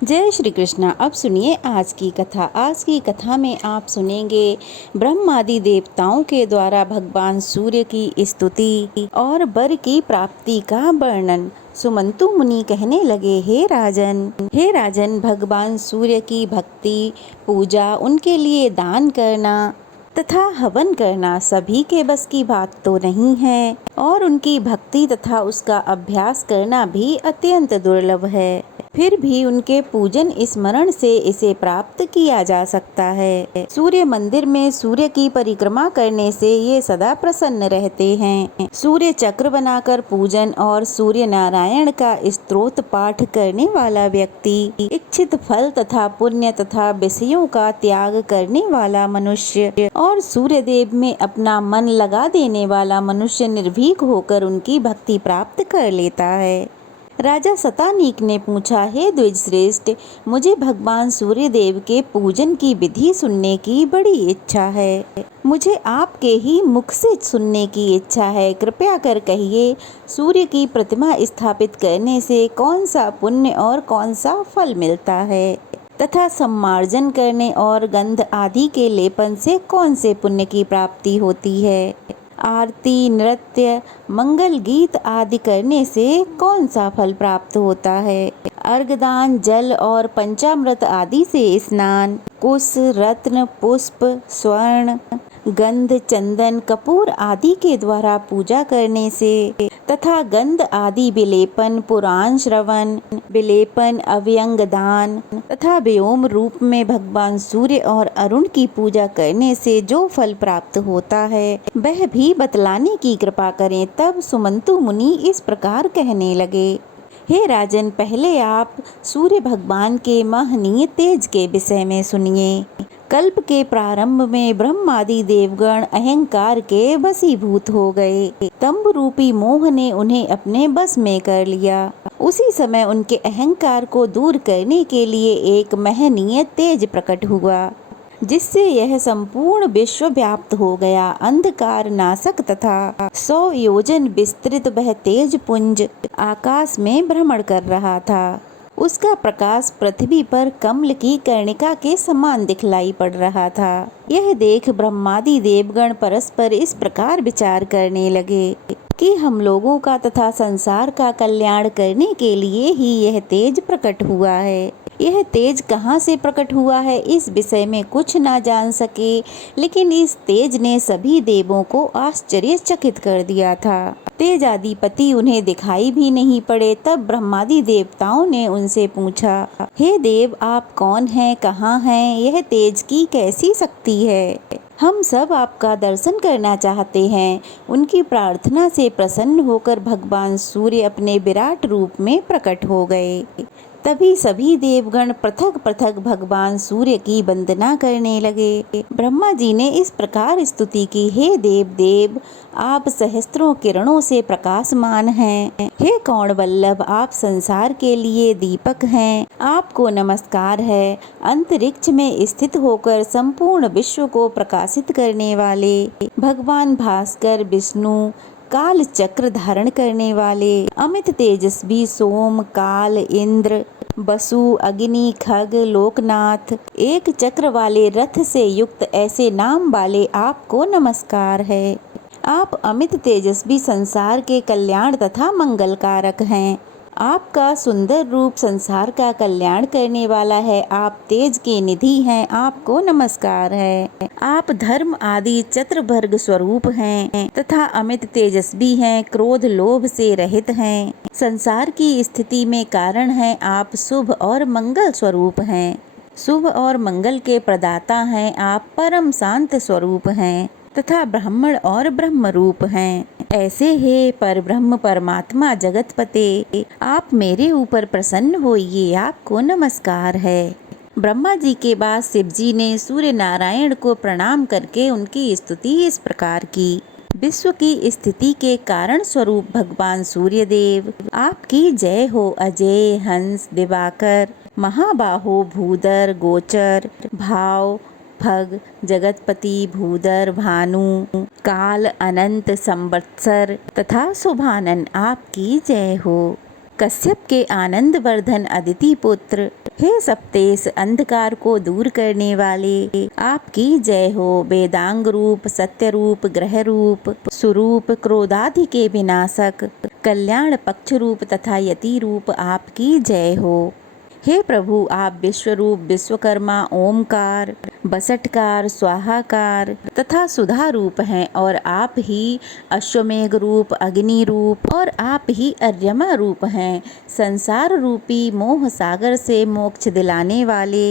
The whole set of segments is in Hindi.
जय श्री कृष्णा। अब सुनिए आज की कथा। आज की कथा में आप सुनेंगे ब्रह्मादि देवताओं के द्वारा भगवान सूर्य की स्तुति और वर की प्राप्ति का वर्णन। सुमंतु मुनि कहने लगे, हे राजन, भगवान सूर्य की भक्ति, पूजा, उनके लिए दान करना तथा हवन करना सभी के बस की बात तो नहीं है, और उनकी भक्ति तथा उसका अभ्यास करना भी अत्यंत दुर्लभ है। फिर भी उनके पूजन स्मरण से इसे प्राप्त किया जा सकता है। सूर्य मंदिर में सूर्य की परिक्रमा करने से ये सदा प्रसन्न रहते हैं। सूर्य चक्र बनाकर पूजन और सूर्य नारायण का स्तोत्र पाठ करने वाला व्यक्ति, इच्छित फल तथा पुण्य तथा विषयों का त्याग करने वाला मनुष्य और सूर्य देव में अपना मन लगा देने वाला मनुष्य निर्भीक होकर उनकी भक्ति प्राप्त कर लेता है। राजा शतानीक ने पूछा, हे द्विजश्रेष्ठ, मुझे भगवान सूर्य देव के पूजन की विधि सुनने की बड़ी इच्छा है। मुझे आपके ही मुख से सुनने की इच्छा है। कृपया कर कहिए, सूर्य की प्रतिमा स्थापित करने से कौन सा पुण्य और कौन सा फल मिलता है तथा सम्मार्जन करने और गंध आदि के लेपन से कौन से पुण्य की प्राप्ति होती है। आरती, नृत्य, मंगल गीत आदि करने से कौन सा फल प्राप्त होता है। अर्घदान, जल और पंचामृत आदि से स्नान, कुश, रत्न, पुष्प, स्वर्ण, गंध, चंदन, कपूर आदि के द्वारा पूजा करने से तथा गंध आदि विलेपन, पुराण श्रवण, विलेपन, अव्यंग दान तथा व्योम रूप में भगवान सूर्य और अरुण की पूजा करने से जो फल प्राप्त होता है वह भी बतलाने की कृपा करें। तब सुमंतु मुनि इस प्रकार कहने लगे, हे राजन, पहले आप सूर्य भगवान के महनीय तेज के विषय में सुनिए। कल्प के प्रारंभ में ब्रह्मादि देवगण अहंकार के वशीभूत हो गए। तंब रूपी मोह ने उन्हें अपने बस में कर लिया। उसी समय उनके अहंकार को दूर करने के लिए एक महनीय तेज प्रकट हुआ, जिससे यह संपूर्ण विश्व व्याप्त हो गया। अंधकार नाशक तथा 100 योजन विस्तृत वह तेज पुंज आकाश में भ्रमण कर रहा था। उसका प्रकाश पृथ्वी पर कमल की कर्णिका के समान दिखलाई पड़ रहा था। यह देख ब्रह्मादि देवगण परस्पर इस प्रकार विचार करने लगे कि हम लोगों का तथा संसार का कल्याण करने के लिए ही यह तेज प्रकट हुआ है। यह तेज कहाँ से प्रकट हुआ है इस विषय में कुछ ना जान सके, लेकिन इस तेज ने सभी देवों को आश्चर्यचकित कर दिया था। तेजाधिपति उन्हें दिखाई भी नहीं पड़े। तब ब्रह्मादि देवताओं ने उनसे पूछा, हे देव, आप कौन हैं, कहाँ हैं, यह तेज की कैसी शक्ति है। हम सब आपका दर्शन करना चाहते हैं। उनकी प्रार्थना से प्रसन्न होकर भगवान सूर्य अपने विराट रूप में प्रकट हो गए। तभी सभी देवगण पृथक पृथक भगवान सूर्य की वंदना करने लगे। ब्रह्मा जी ने इस प्रकार स्तुति की, हे देव, आप सहस्त्रों किरणों से प्रकाशमान हैं। हे कौण वल्लभ, आप संसार के लिए दीपक हैं। आपको नमस्कार है। अंतरिक्ष में स्थित होकर संपूर्ण विश्व को प्रकाशित करने वाले भगवान भास्कर, विष्णु, काल चक्र धारण करने वाले, अमित तेजस्वी सोम, काल, इंद्र, वसु, अग्नि, खग, लोकनाथ, एक चक्र वाले रथ से युक्त ऐसे नाम वाले आपको नमस्कार है। आप अमित तेजस्वी संसार के कल्याण तथा मंगलकारक हैं। आपका सुंदर रूप संसार का कल्याण करने वाला है। आप तेज के निधि हैं। आपको नमस्कार है। आप धर्म आदि चतुर्भुज स्वरूप हैं तथा अमित तेजस्वी हैं। क्रोध लोभ से रहित हैं। संसार की स्थिति में कारण हैं। आप शुभ और मंगल स्वरूप हैं। शुभ और मंगल के प्रदाता हैं। आप परम शांत स्वरूप हैं तथा ब्राह्मण और ब्रह्म रूप हैं। ऐसे हे पर ब्रह्म परमात्मा जगतपते, आप मेरे ऊपर प्रसन्न होइए। आपको नमस्कार है। ब्रह्मा जी के बाद शिव जी ने सूर्य नारायण को प्रणाम करके उनकी स्तुति इस प्रकार की, विश्व की स्थिति के कारण स्वरूप भगवान सूर्य देव, आपकी जय हो। अजय, हंस, दिवाकर, महाबाहो, भूधर, गोचर, भाव, भग, जगतपति, भूधर, भानु, काल, अनंत, संवत्सर तथा शुभानन, आपकी जय हो। कश्यप के आनंद वर्धन अदिति पुत्र, हे सप्तेश अंधकार को दूर करने वाले, आपकी जय हो। वेदांग रूप, सत्य रूप, ग्रह रूप, स्वरूप, क्रोधादि के विनाशक, कल्याण पक्ष रूप तथा यति रूप, आपकी जय हो। हे प्रभु, आप विश्वरूप, विश्वकर्मा, ओमकार, बसटकार, स्वाहाकार तथा सुधा रूप हैं और आप ही अश्वमेघ रूप, अग्नि रूप और आप ही अर्यमा रूप हैं, संसार रूपी मोह सागर से मोक्ष दिलाने वाले।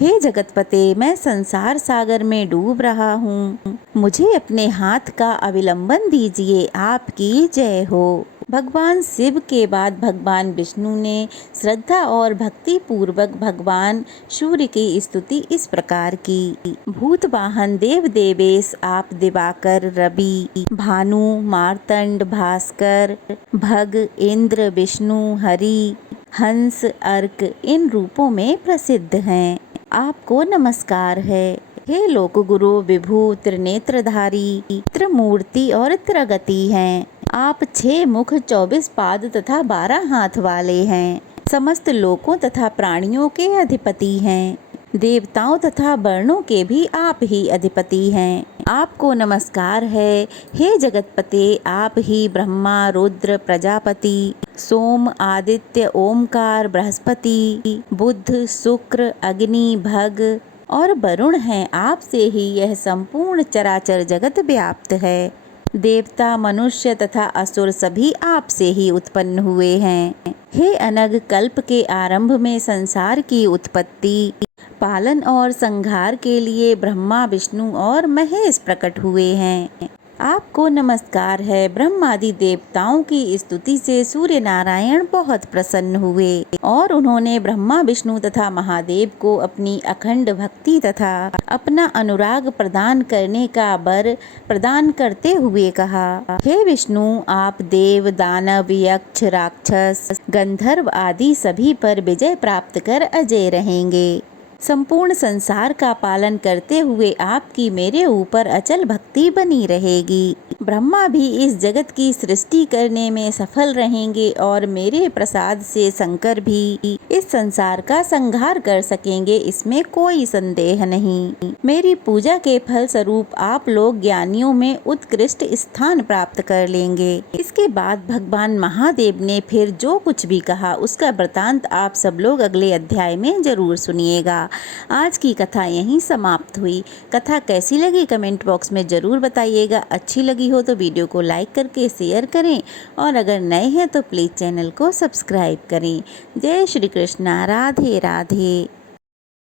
हे जगतपते, मैं संसार सागर में डूब रहा हूँ, मुझे अपने हाथ का अविलंबन दीजिए, आपकी जय हो। भगवान शिव के बाद भगवान विष्णु ने श्रद्धा और भक्ति पूर्वक भगवान सूर्य की स्तुति इस प्रकार की। भूत वाहन देव देवेश, आप दिवाकर, रवि, भानु, मार्तंड, भास्कर, भग, इंद्र, विष्णु, हरि, हंस, अर्क इन रूपों में प्रसिद्ध हैं। आपको नमस्कार है। हे लोक गुरु, विभु, त्रिनेत्रधारी, त्रिमूर्ति और त्रिगति हैं। आप 6 मुख, 24 पाद तथा 12 हाथ वाले हैं। समस्त लोकों तथा प्राणियों के अधिपति हैं। देवताओं तथा वर्णों के भी आप ही अधिपति हैं। आपको नमस्कार है। हे जगतपते, आप ही ब्रह्मा, रुद्र, प्रजापति, सोम, आदित्य, ओमकार, बृहस्पति, बुध, शुक्र, अग्नि, भग और वरुण हैं। आपसे ही यह संपूर्ण चराचर जगत व्याप्त है। देवता, मनुष्य तथा असुर सभी आपसे ही उत्पन्न हुए हैं। हे अनग, कल्प के आरंभ में संसार की उत्पत्ति, पालन और संहार के लिए ब्रह्मा, विष्णु और महेश प्रकट हुए हैं। आपको नमस्कार है। ब्रह्मादि देवताओं की स्तुति से सूर्य नारायण बहुत प्रसन्न हुए और उन्होंने ब्रह्मा, विष्णु तथा महादेव को अपनी अखंड भक्ति तथा अपना अनुराग प्रदान करने का वर प्रदान करते हुए कहा, हे विष्णु, आप देव, दानव, यक्ष, राक्षस, गंधर्व आदि सभी पर विजय प्राप्त कर अजय रहेंगे। संपूर्ण संसार का पालन करते हुए आपकी मेरे ऊपर अचल भक्ति बनी रहेगी। ब्रह्मा भी इस जगत की सृष्टि करने में सफल रहेंगे और मेरे प्रसाद से शंकर भी इस संसार का संहार कर सकेंगे, इसमें कोई संदेह नहीं। मेरी पूजा के फल स्वरूप आप लोग ज्ञानियों में उत्कृष्ट स्थान प्राप्त कर लेंगे। इसके बाद भगवान महादेव ने फिर जो कुछ भी कहा उसका वृतांत आप सब लोग अगले अध्याय में जरूर सुनिएगा। आज की कथा यहीं समाप्त हुई। कथा कैसी लगी कमेंट बॉक्स में जरूर बताइएगा। अच्छी लगी हो तो वीडियो को लाइक करके शेयर करें और अगर नए हैं तो प्लीज़ चैनल को सब्सक्राइब करें। जय श्री कृष्णा। राधे राधे।